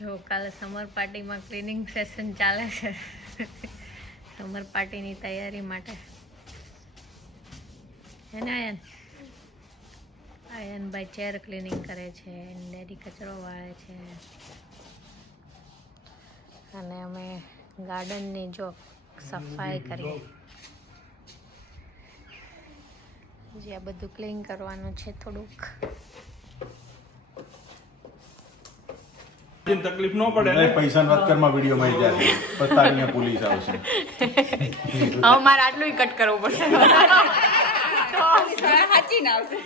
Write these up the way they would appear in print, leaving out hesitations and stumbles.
જો કાલે સમર પાર્ટીમાં ક્લિનિંગ સેશન ચાલે છે. સમર પાર્ટીની તૈયારી માટે હે ને આયનભાઈ ચેર ક્લિનિંગ કરે છે, ડેડી કચરો વાળે છે અને અમે ગાર્ડનની જો સફાઈ કરીએ. જે આ બધું ક્લીન કરવાનું છે થોડુંક. તકલીફ ન પડે ને પૈસા વાત કરમાં વિડિયો માં જાય પસ્તાડીને પોલીસ આવશે. હવે મારે આટલું કટ કરવું પડશે. સાચી ના આવશે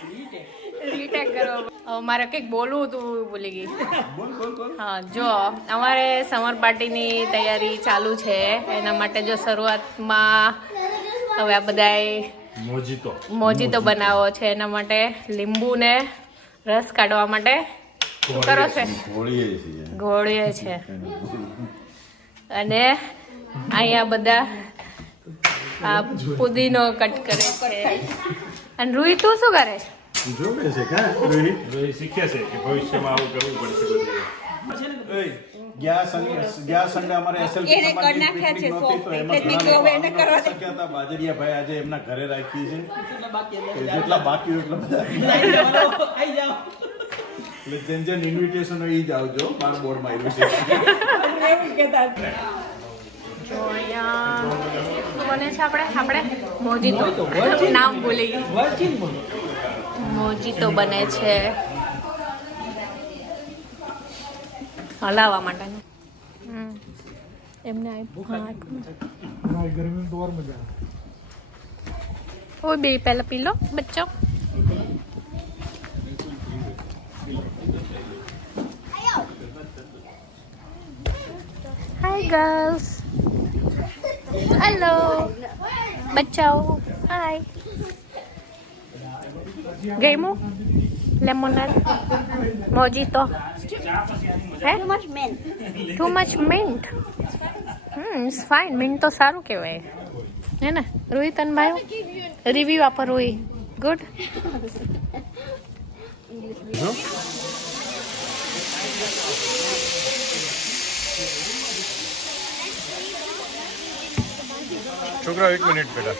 રીટેક કરો. હવે મારે કંઈક બોલવું હતું, ભૂલી ગઈ. હા, જો અમારે સમર પાર્ટીની તૈયારી ચાલુ છે. એના માટે જો શરૂઆતમાં હવે આ બધાય મોજીતો બનાવો છે. એના માટે લીંબુને રસ કાઢવા માટે શું કરો છે? ઘોળીએ છે. અને અહીંયા બધા આ પુદીનો કટ કરે છે. અને રૂહી તું શું કરે છે? જોવે છે કા રોહી શીખ્યા છે કે ભવિષ્યમાં આવું કરવું પડશે બધું. ગયા સંડે અમારે એસએલપી એને કરી નાખ્યા છે સો એટલે મેં જોવે એને કરવા દે. હતા બાજરિયા ભાઈ આજે એમના ઘરે રાખી છે. જેટલા બાકી હોય એટલા બધા આઈ જાઓ. એટલે જેન ઇન્વિટેશન હોય ઈ જ આવજો. મારું બોર્ડ માં આવ્યું છે. એવું કહેતા જો અહીંયા બને છે આપણે મોજીતો. નામ ભૂલી ગઈ. મોજીતો બને છે હલાવવા માટે. એમને ગરમી તો ઓર મજા આવે. બે પહેલા પી લો બચ્ચો. હાય ગર્લ્સ. હેલો બચ્ચાઓ. હાય. ગેમો લેમોનેડ mojito. Too much men. Too much mint. It's fine. Mint તો સારું કહેવાય હે ને રોહિત અને ભાઈ? રિવ્યુ આપો રોહિત. ગુડ. છોકરા 1 મિનિટ બેટા.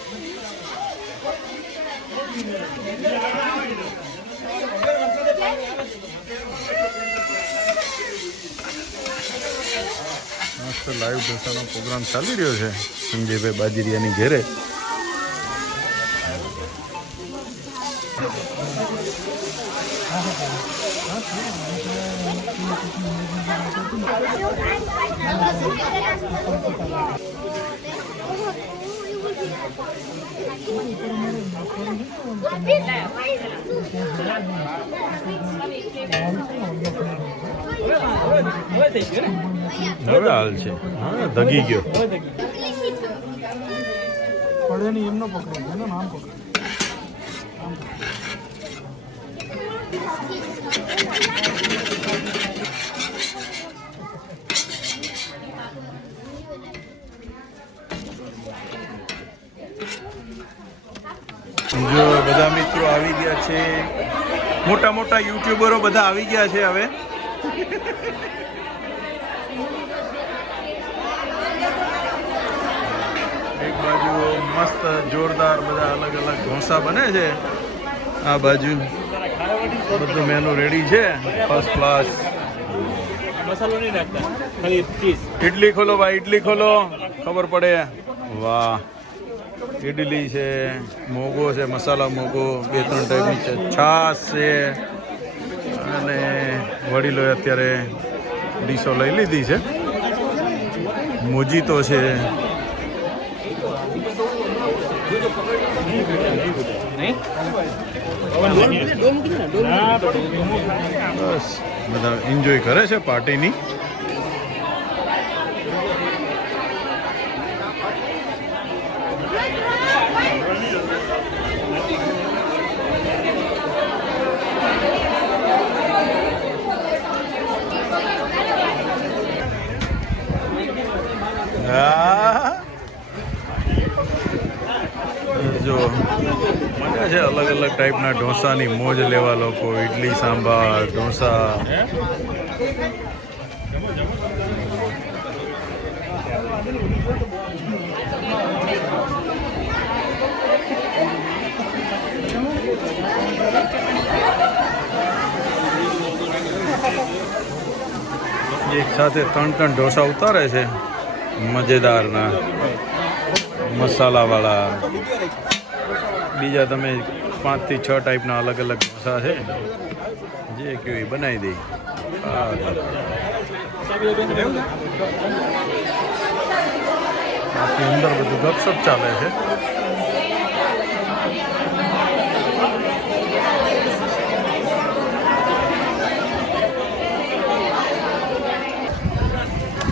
મસ્ત લાઈવ ઢોસાનો પ્રોગ્રામ ચાલી રહ્યો છે સંજયભાઈ બાજરિયાની ઘેરે. હવે હાલ છે. હા, ધગી ગયો. પડે નહીં એમનો પકડે એનું નામ પકડે. જો બધા મિત્રો આવી ગયા છે. મોટા મોટા યુટ્યુબરો બધા આવી ગયા છે હવે. એક બાજુ મસ્ત જોરદાર બધા અલગ અલગ ઢોસા બને છે. આ બાજુ બધું મેનુ રેડી છે ફર્સ્ટ ક્લાસ. મસાલો નહીં નાખતા, ખાલી ચીઝ. ઇડલી ખોલો ભાઈ, ઇડલી ખોલો, ખબર પડે. વાહ, ઇડલી છે, મોગો છે, મસાલા મોગો, 2-3 ટાઈપની છે, છાશ છે અને વડીલોએ અત્યારે ડીશો લઈ લીધી છે. મોજીતો છે. બસ બધા એન્જોય કરે છે પાર્ટીની. જો મજા છે. અલગ અલગ ટાઈપના ઢોસાની મોજ લેવા લોકો. ઇડલી સાંભાર ઢોસા એક સાથે 3 ઢોસા ઉતારે છે મજેદારના મસાલાવાળા. બીજા તમે 5 થી 6 ટાઈપના અલગ અલગ ઢોસા છે, જે કયો એ બનાવી દઈ. બાકી અંદર બધું ગપસપ ચાલે છે.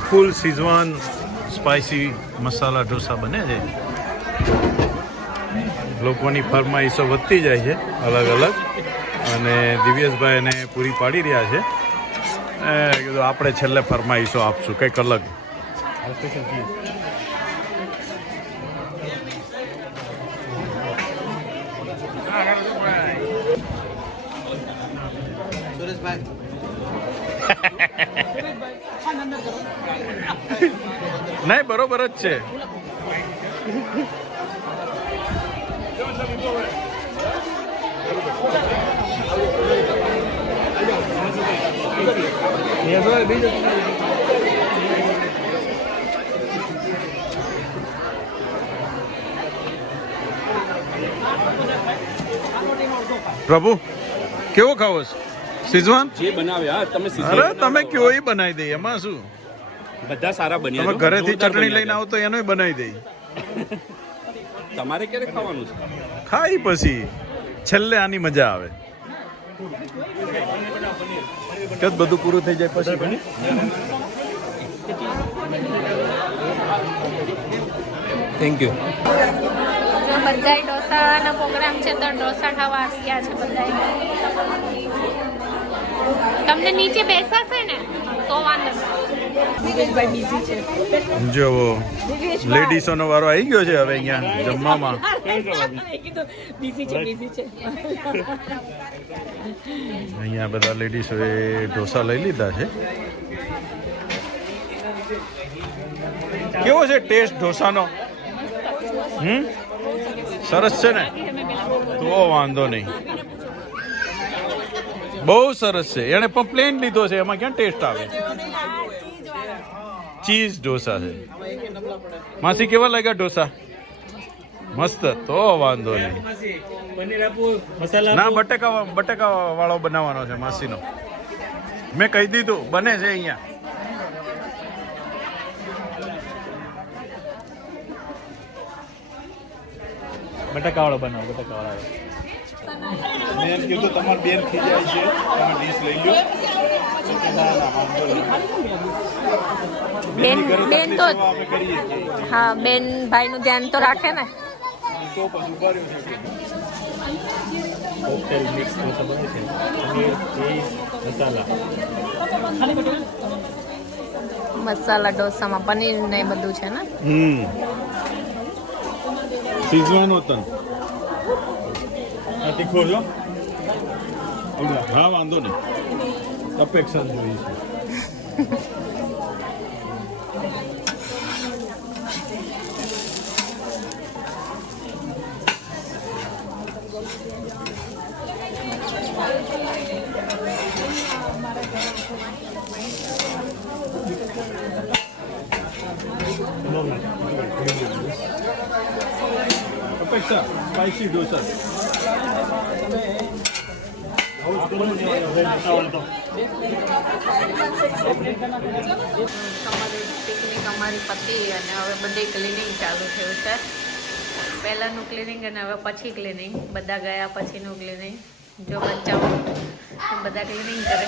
ફૂલ સિઝવાન સ્પાઇસી મસાલા ઢોસા બને છે. લોકોની ફરમાઈશો વધતી જાય છે અલગ અલગ, અને દિવ્યેશભાઈ એને પૂરી પાડી રહ્યા છે. કીધું આપણે છેલ્લે ફરમાઈશો આપશું કંઈક અલગ. નહીં, બરોબર જ છે. પ્રભુ કેવો ખાવો છે? સિઝવાન જે બનાવે હા તમે અરે તમે કયો એ બનાવી દઈએ, એમાં શું? બધા સારા બન્યા. તમે ઘરેથી ચટણી લઈને આવો તો એનોય બનાવી દઈ. તમારે ક્યારે ખાવાનું છે? ખાઈ પછી છેલ્લે આની મજા આવે. કદ બધું પૂરું થઈ જાય પછી. Thank you. બધા ઢોસાના પ્રોગ્રામ છે તો ઢોસા ખાવા આવી ગયા છે બધા. તમને નીચે બેસાશે ને તો વાંધો નહીં. જો લેડીસોનો વારો આવી ગયો છે હવે અહીંયા જમવામાં. અહીંયા બધા લેડીસોએ ઢોસા લઈ લીધા છે. કેવો છે ટેસ્ટ ઢોસાનો? સરસ છે ને? તો વાંધો નહીં, બહુ સરસ છે. એને પણ પ્લેન લીધો છે, એમાં ક્યાં ટેસ્ટ આવે? ચીઝ ઢોસા છે. માસી કેવા લાગ્યા ઢોસા? મસ્ત, તો વાંધો નહીં. ના, બટેકા વાળો બનાવવાનો છે માસીનો. મેં કહી દીધું, બને છે અહીંયા. બટાકાવાળો બનાવો, બટાકાવાળો. મેં એમ કીધું તમારી બેન ખીજાય છે, તમે ડીશ લઈ લો. બેન તો હા, બેન ભાઈનું ધ્યાન તો રાખે ને. કોકટેલ મિક્સ ઢોસા બને છે. પનીર, ચીઝ, મસાલા. મસાલા ઢોસામાં પનીર ને બધું છે ને. સિઝવાનો તન તીખો છો? હા, વાંધો નહીં. અપેક્ષા જોઈએ છે. અપેક્ષા સ્પાઇસી ઢોસા. પિકનિક અમારી પતી અને હવે બધે ક્લિનિંગ ચાલુ થયું છે. પહેલાંનું ક્લિનિંગ અને હવે પછી ક્લિનિંગ, બધા ગયા પછીનું ક્લિનિંગ. જો બચ્ચાઓ બધા ક્લિનિંગ કરે.